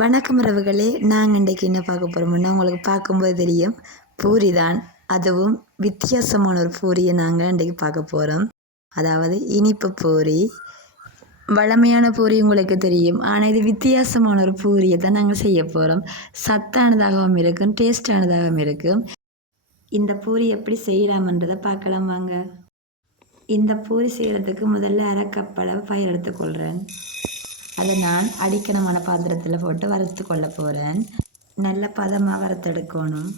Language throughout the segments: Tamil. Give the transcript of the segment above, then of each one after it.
வணக்கம் உறவுகளே, நாங்கள் இன்றைக்கி என்ன பார்க்க போகிறோம்னா உங்களுக்கு பார்க்கும்போது தெரியும் பூரி தான். அதுவும் வித்தியாசமான ஒரு பூரியை நாங்கள் இன்றைக்கி பார்க்க போகிறோம். அதாவது இனிப்பு பூரி. வழமையான பூரி உங்களுக்கு தெரியும், ஆனால் இது வித்தியாசமான ஒரு பூரியை தான் நாங்கள் செய்ய போகிறோம். சத்தானதாகவும் இருக்கும், டேஸ்டானதாகவும் இருக்கும். இந்த பூரி எப்படி செய்யலாமன்றதை பார்க்கலாம் வாங்க. இந்த பூரி செய்கிறதுக்கு முதல்ல அரை கப் அளவு பயிர் எடுத்துக்கொள்கிறேன். அதை நான் அடிக்கணமான பாத்திரத்தில் போட்டு வறுத்து கொள்ள போகிறேன். நல்ல பதமாக வறுத்தெடுக்கணும்.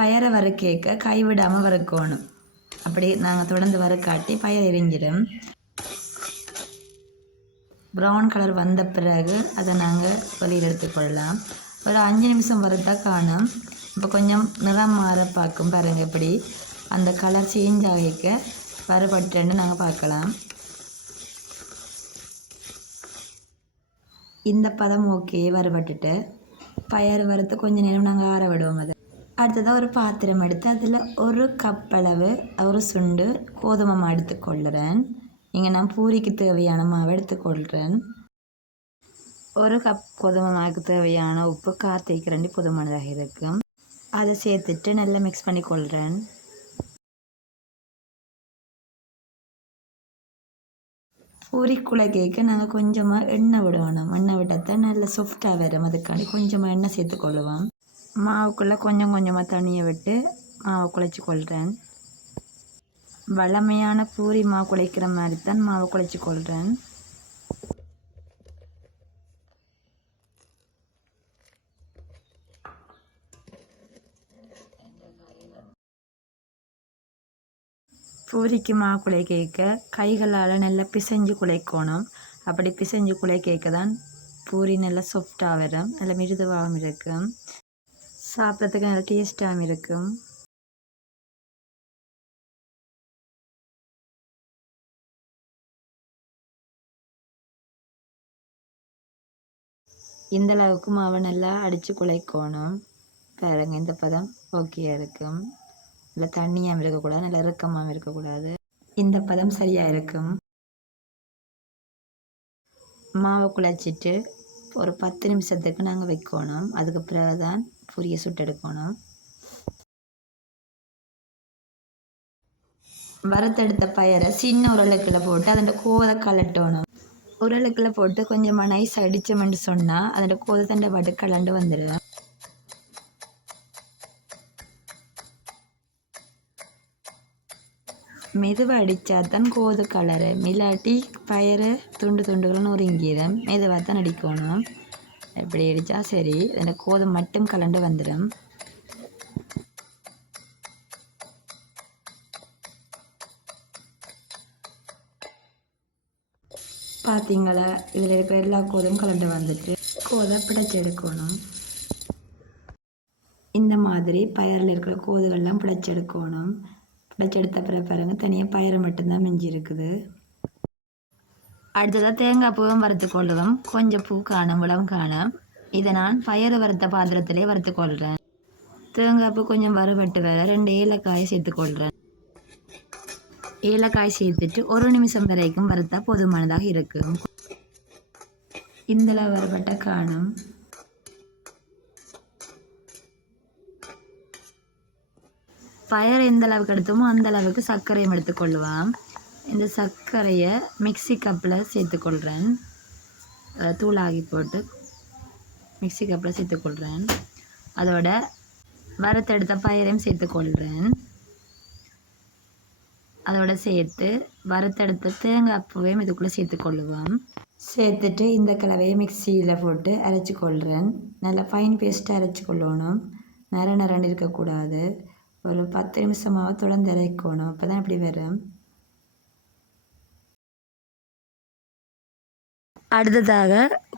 பயரை வறுக்க கைவிடாமல் வறுக்கணும். அப்படி நாங்கள் தொடர்ந்து வறுக்காட்டி பயர் எரிஞ்சிடும். ப்ரௌன் கலர் வந்த பிறகு அதை நாங்கள் வெளியில் எடுத்துக்கொள்ளலாம். ஒரு 5 நிமிஷம் வறுத்தா காணும். இப்போ கொஞ்சம் நிறம் மாற பார்க்கும் பாருங்க. எப்படி அந்த கலர் சேஞ்ச் ஆகிக்க வறுபட்டுன்னு நாங்கள் பார்க்கலாம். இந்த பதம் ஓகே, வறுபட்டுட்டு பயறு வறுத்து கொஞ்சம் நேரம் நாங்கள் ஆற விடுவோம். அதை அடுத்ததாக ஒரு பாத்திரம் எடுத்து அதில் ஒரு கப் அளவு ஒரு சுண்டு கோதுமை மாவு எடுத்துக்கொள்கிறேன். இங்கே நான் பூரிக்கு தேவையான மாவு எடுத்துக்கொள்கிறேன். ஒரு கப் கோதுமை மாவுக்கு தேவையான உப்பு காத்தைக்கு 2 போதுமானதாக இருக்கும். அதை சேர்த்துட்டு நல்லா மிக்ஸ் பண்ணி கொள்கிறேன். பூரிக்குள்ளே கேட்க நாங்கள் கொஞ்சமாக எண்ணெய் விடணும். எண்ணெய் விட்டால் நல்லா சாஃப்டாக வரும். அதுக்காண்டி கொஞ்சமாக எண்ணெய் சேர்த்துக்கொள்ளுவோம். மாவுக்குள்ளே கொஞ்சம் கொஞ்சமாக தண்ணியை விட்டு மாவை குழைச்சி கொள்கிறேன். வழமையான பூரி மாவு குழைக்கிற மாதிரி தான் மாவை குழைச்சி கொள்கிறேன். பூரிக்கு மாவு குழைக்க கைகளால் நல்லா பிசைஞ்சு குழைக்கணும். அப்படி பிசைஞ்சு குழைக்க தான் பூரி நல்லா சாஃப்டாக வரும், நல்லா மிருதுவாகவும் இருக்கும், சாப்பிட்றதுக்கு நல்லா டேஸ்டாகவும் இருக்கும். இந்த அளவுக்கு மாவை நல்லா அடித்து குழைக்கணும். பாருங்க, இந்த பதம் ஓகேயாக இருக்கும். நல்லா தண்ணியாகவும் இருக்கக்கூடாது, நல்லா இறுக்கமாகவும் இருக்கக்கூடாது. இந்த பதம் சரியாக இருக்கும். மாவை குழைச்சிட்டு ஒரு 10 நிமிஷத்துக்கு நாங்கள் வைக்கணும். அதுக்கு பிறகு தான் பூரியை சுட்டெடுக்கணும். வறுத்தெடுத்த பயரை சின்ன உருளைக்கில் போட்டு அதோட கோதை கலட்டணும். உருளைக்கில் போட்டு கொஞ்சமாக நைஸ் அடித்தோம்னு சொன்னால் அதோட கோதை தண்டை பாட்டு கலண்டு வந்துடும். மெதுவாக அடித்தா தான் கோது கலரு, மிலாட்டி பயறு துண்டு துண்டுகளும் நொறுங்கிடும். மெதுவாக தான் அடிக்கணும். இப்படி அடித்தா சரி, அந்த கோது மட்டும் கலண்டு வந்துடும். பார்த்தீங்களா, இதில் இருக்கிற எல்லா கோதும் கலண்டு வந்துட்டு கோதை பிடிச்சி எடுக்கணும். இந்த மாதிரி பயரில் இருக்கிற கோதுகள்லாம் பிடிச்சி எடுக்கணும். பிடிச்செடுத்த பிறகு பாருங்க, தனியாக பயிரை மட்டும்தான் மிஞ்சி இருக்குது. அடுத்ததாக தேங்காய் பூவும் வறுத்து கொள்ளுவோம். கொஞ்சம் பூ காணும், இளம் காணும். இதை நான் பயறு வறுத்த பாத்திரத்திலே வறுத்து கொள்கிறேன். தேங்காய் பூ கொஞ்சம் வறுபட்டு வர 2 ஏலக்காயை சேர்த்துக்கொள்கிறேன். ஏலக்காய் சேர்த்துட்டு 1 நிமிஷம் வரைக்கும் வறுத்தா போதுமானதாக இருக்கும். இந்தளவு வறுபட்ட காணும். பயறு எந்த அளவுக்கு எடுத்தோமோ அந்த அளவுக்கு சர்க்கரையும் எடுத்துக்கொள்ளுவோம். இந்த சர்க்கரையை மிக்சி கப்பில் சேர்த்துக்கொள்கிறேன். தூளாகி போட்டு மிக்சி கப்பில் சேர்த்துக்கொள்கிறேன். அதோட வறுத்தெடுத்த பயரையும் சேர்த்துக்கொள்கிறேன். அதோட சேர்த்து வறுத்தெடுத்த தேங்காய் பூவையும் இதுக்குள்ளே சேர்த்துக்கொள்ளுவோம். சேர்த்துட்டு இந்த கலவையை மிக்சியில் போட்டு அரைச்சி கொள்கிறேன். நல்லா ஃபைன் பேஸ்ட்டாக அரைச்சி கொள்ளணும். நரண்டு இருக்கக்கூடாது. ஒரு 10 நிமிஷமாக தொடர்ந்து இறக்கணும். அப்போ தான் இப்படி வரும். அடுத்ததாக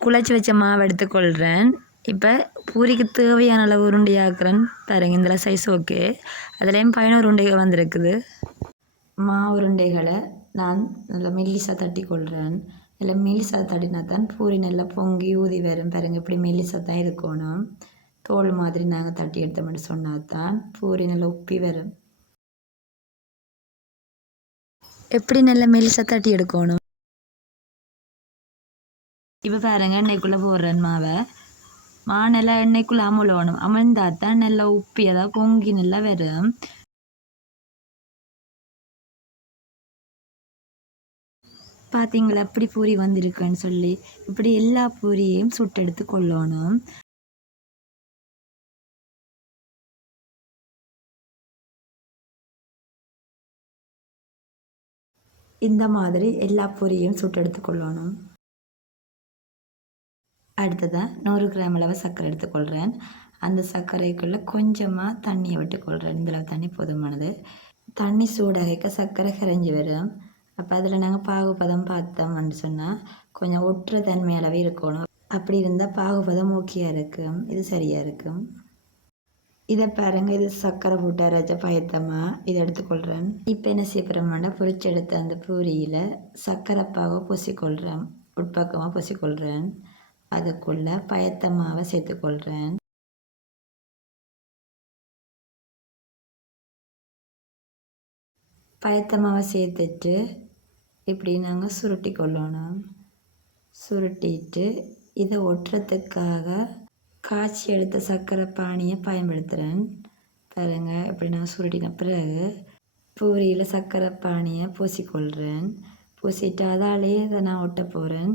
குழைச்சி வச்ச மாவு எடுத்துக்கொள்கிறேன். இப்போ பூரிக்கு தேவையான அளவு உருண்டையாக்குறேன். பாருங்க, இந்த சைஸ் ஓகே. அதுலேயும் 11 உருண்டைகள் வந்திருக்குது. மாவு உருண்டைகளை நான் நல்லா மெல்லிசாக தட்டி கொள்கிறேன். இல்லை மெல்லிசாக தட்டினா தான் பூரி நல்லா பொங்கி ஊதி வரும். பாருங்க, இப்படி மெல்லிசாக தான் இருக்கணும். தோல் மாதிரி நாங்கள் தட்டி எடுத்தோம்னு சொன்னால் தான் பூரி நல்லா உப்பி வரும். எப்படி நல்ல மெலிசா தட்டி எடுக்கணும். இப்போ பாருங்க எண்ணெய்க்குள்ளே போடுறேன் மாவை நல்லா எண்ணெய்க்குள்ளே அமுழணும். அமிழ்ந்தாத்தான் நல்லா உப்பி அதாவது பொங்கி நல்லா வரும். பார்த்தீங்களா எப்படி பூரி வந்திருக்குன்னு சொல்லி. இப்படி எல்லா பூரியையும் சுட்டெடுத்து கொள்ளணும். இந்த மாதிரி எல்லா பூரியையும் சுட்டெடுத்து கொள்ளணும். அடுத்ததாக 100 கிராம் அளவு சர்க்கரை எடுத்துக்கொள்கிறேன். அந்த சர்க்கரைக்குள்ளே கொஞ்சமாக தண்ணியை விட்டுக்கொள்கிறேன். இந்த அளவு தண்ணி போதுமானது. தண்ணி சூடாக சர்க்கரை கரைஞ்சி வரும். அப்போ அதில் நாங்கள் பாகுபதம் பார்த்தோம்னு சொன்னால் கொஞ்சம் ஒற்றை தன்மை அளவு இருக்கணும். அப்படி இருந்தால் பாகுபதம் ஓகேயாக இருக்கும். இது சரியாக இருக்கும். இதை பாருங்கள், இது சர்க்கரை போட்டு அரைச்ச பயத்தமாக இதை எடுத்துக்கொள்கிறேன். இப்போ என்ன செய்யப்படுறோம்னா பொரிச்சு எடுத்த அந்த பூரியில் சர்க்கரை பாவை பூசிக்கொள்கிறேன். உட்பக்கமாக பூசிக்கொள்கிறேன். அதுக்குள்ளே பயத்தமாவை சேர்த்துக்கொள்கிறேன். பயத்தமாவை சேர்த்துட்டு இப்படி நாங்கள் சுருட்டி கொள்ளணும். சுருட்டிட்டு இதை ஒட்டுறதுக்காக காய்ச்சி எடுத்த சர்க்கரை பானியை பயன்படுத்துகிறேன். பாருங்கள், இப்படி நான் சுருட்டின பிறகு பூரியில் சர்க்கரை பானியை பூசிக்கொள்கிறேன். பூசிட்டு அதாலேயே அதை நான் ஒட்ட போகிறேன்.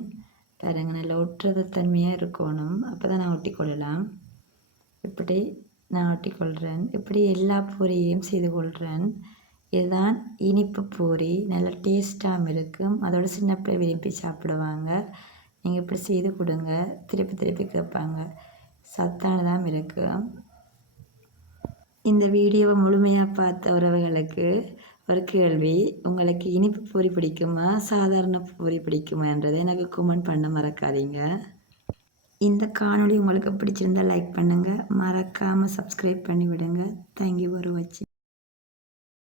பாருங்கள், நல்லா ஒட்டுறது தன்மையாக இருக்கணும். அப்போ தான் நான் ஒட்டி கொள்ளலாம். இப்படி நான் ஒட்டி கொள்கிறேன். இப்படி எல்லா பூரியையும் செய்து கொள்கிறேன். இதுதான் இனிப்பு பூரி. நல்லா டேஸ்ட்டாகவும் இருக்கும். அதோட சின்ன பிள்ளை விரும்பி சாப்பிடுவாங்க. நீங்கள் இப்படி செய்து கொடுங்க, திருப்பி திருப்பி கேட்பாங்க. சத்தானதாக இருக்கும். இந்த வீடியோவை முழுமையாக பார்த்த உறவுகளுக்கு ஒரு கேள்வி. உங்களுக்கு இனிப்பு பூரி பிடிக்குமா, சாதாரண பூரி பிடிக்குமான்றதை எனக்கு கமெண்ட் பண்ண மறக்காதீங்க. இந்த காணொளி உங்களுக்கு பிடிச்சிருந்தால் லைக் பண்ணுங்கள். மறக்காமல் சப்ஸ்கிரைப் பண்ணி விடுங்க. தேங்க்யூ ஃபார் வாட்சிங்.